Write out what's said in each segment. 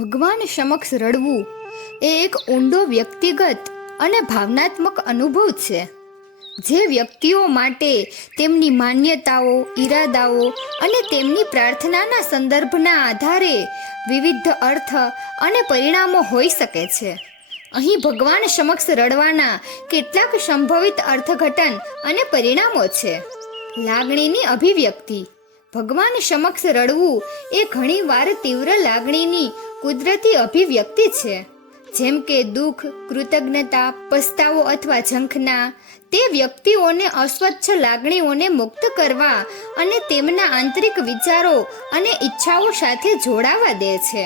ભગવાન સમક્ષ રડવું એ એક ઊંડો વ્યક્તિગત અને ભાવનાત્મક અનુભવ છે, જે વ્યક્તિઓ માટે તેમની માન્યતાઓ, ઈરાદાઓ અને તેમની પ્રાર્થનાના સંદર્ભના આધારે વિવિધ અર્થ અને પરિણામો હોઈ શકે છે. અહીં ભગવાન સમક્ષ રડવાના કેટલાક સંભવિત અર્થઘટન અને પરિણામો છે. લાગણીની અભિવ્યક્તિ. ભગવાન સમક્ષ રડવું એ ઘણીવાર તીવ્ર લાગણીની કુદરતી અભિવ્યક્તિ છે, જેમ કે દુઃખ, કૃતજ્ઞતા, પસ્તાવો અથવા ઝંખના. તે વ્યક્તિઓને અસ્વચ્છ લાગણીઓને મુક્ત કરવા અને તેમના આંતરિક વિચારો અને ઈચ્છાઓ સાથે જોડાવા દે છે.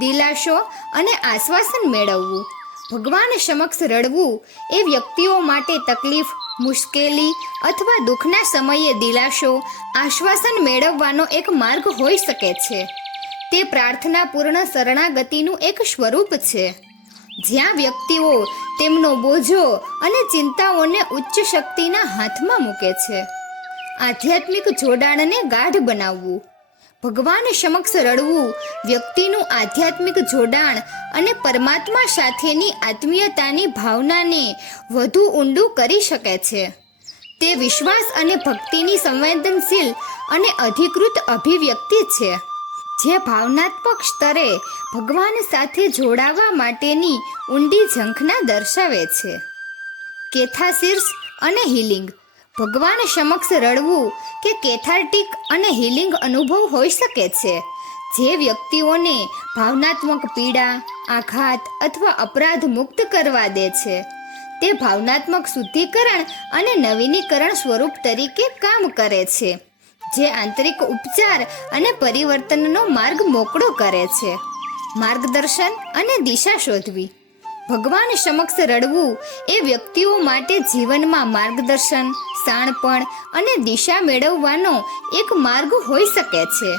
દિલાસો અને આશ્વાસન મેળવવું. ભગવાન સમક્ષ રડવું એ વ્યક્તિઓ માટે તકલીફ, મુશ્કેલી અથવા દુઃખના સમયે દિલાસો, આશ્વાસન મેળવવાનો એક માર્ગ હોઈ શકે છે. તે પ્રાર્થનાપૂર્ણ શરણાગતિનું એક સ્વરૂપ છે, જ્યાં વ્યક્તિઓ તેમનો બોજો અને ચિંતાઓને ઉચ્ચ શક્તિના હાથમાં મૂકે છે. આધ્યાત્મિક જોડાણને ગાઢ બનાવવું. ભગવાન સમક્ષ રડવું વ્યક્તિનું આધ્યાત્મિક જોડાણ અને પરમાત્મા સાથેની આત્મીયતાની ભાવનાને વધુ ઊંડું કરી શકે છે. તે વિશ્વાસ અને ભક્તિની સંવેદનશીલ અને અધિકૃત અભિવ્યક્તિ છે, જે ભાવનાત્મક સ્તરે ભગવાન સાથે જોડાવા માટેની ઊંડી ઝંખના દર્શાવે છે. કેથાર્સિસ અને હીલિંગ. ભગવાન સમક્ષ રડવું કે કેથાર્ટિક અને હીલિંગ અનુભવ હોઈ શકે છે, જે વ્યક્તિઓને ભાવનાત્મક પીડા, આઘાત અથવા અપરાધ મુક્ત કરવા દે છે. તે ભાવનાત્મક શુદ્ધિકરણ અને નવીનીકરણ સ્વરૂપ તરીકે કામ કરે છે, જે આંતરિક ઉપચાર અને પરિવર્તનનો માર્ગ મોકળો કરે છે. માર્ગદર્શન અને દિશા શોધવી. ભગવાન સમક્ષ રડવું એ વ્યક્તિઓ માટે જીવનમાં માર્ગદર્શન, શાણપણ અને દિશા મેળવવાનો એક માર્ગ હોઈ શકે છે.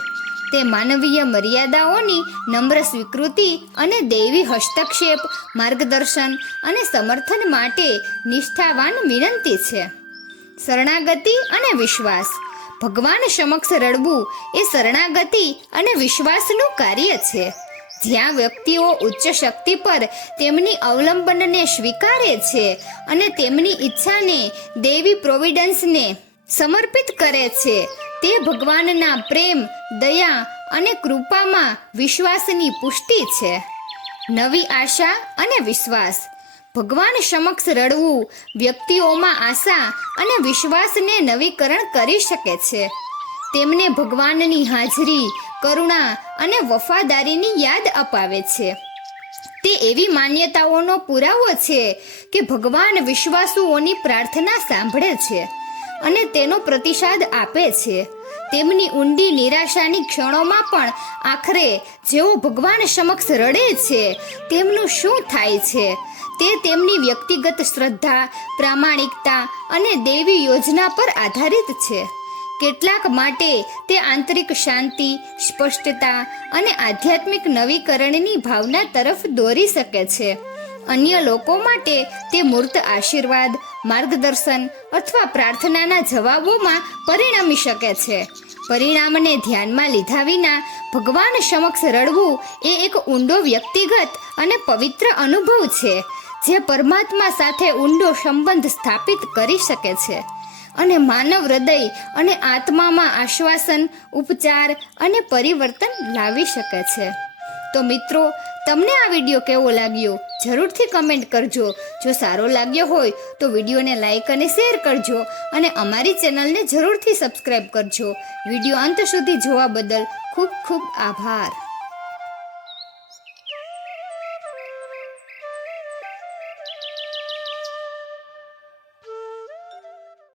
તે માનવીય મર્યાદાઓની નમ્ર સ્વીકૃતિ અને દૈવી હસ્તક્ષેપ, માર્ગદર્શન અને સમર્થન માટે નિષ્ઠાવાન વિનંતી છે. શરણાગતિ અને વિશ્વાસ. ભગવાન સમક્ષ રડવું એ શરણાગતિ અને વિશ્વાસનું કાર્ય છે, જ્યાં વ્યક્તિઓ ઉચ્ચ શક્તિ પર તેમની અવલંબનને સ્વીકારે છે અને તેમની ઈચ્છાને દૈવી પ્રોવિડન્સને સમર્પિત કરે છે. તે ભગવાનના પ્રેમ, દયા અને કૃપામાં વિશ્વાસની પુષ્ટિ છે. નવી આશા અને વિશ્વાસ. ભગવાન સમક્ષ રડવું વ્યક્તિઓમાં આશા અને વિશ્વાસને નવીકરણ કરી શકે છે. તેમને ભગવાનની હાજરી, કરુણા અને વફાદારીની યાદ અપાવે છે. તે એવી માન્યતાઓનો પુરાવો છે કે ભગવાન વિશ્વાસુઓની પ્રાર્થના સાંભળે છે અને તેનો પ્રતિસાદ આપે છે. તેમની ઊંડી નિરાશાની ક્ષણોમાં પણ આખરે જેઓ ભગવાન સમક્ષ રડે છે, તેમનું શું થાય છે તે તેમની વ્યક્તિગત શ્રદ્ધા, પ્રામાણિકતા અને દૈવી યોજના પર આધારિત છે. કેટલાક માટે તે આંતરિક શાંતિ, સ્પષ્ટતા અને આધ્યાત્મિક નવીકરણની ભાવના તરફ દોરી શકે છે. અન્ય લોકો માટે તે મૂર્ત આશીર્વાદ, માર્ગદર્શન અથવા પ્રાર્થનાના જવાબોમાં પરિણમી શકે છે. પરિણામને ધ્યાનમાં લીધા વિના ભગવાન સમક્ષ રડવું એ એક ઊંડો વ્યક્તિગત અને પવિત્ર અનુભવ છે, જે પરમાત્મા સાથે ઊંડો સંબંધ સ્થાપિત કરી શકે છે અને માનવ હૃદય અને આત્મામાં આશ્વાસન, ઉપચાર અને પરિવર્તન લાવી શકે છે. તો મિત્રો, તમને આ વિડીયો કેવો લાગ્યો જરૂરથી કમેન્ટ કરજો. જો સારો લાગ્યો હોય તો વિડીયોને લાઈક અને શેર કરજો અને અમારી ચેનલને જરૂરથી સબસ્ક્રાઈબ કરજો. વિડીયો અંત સુધી જોવા બદલ ખૂબ ખૂબ આભાર.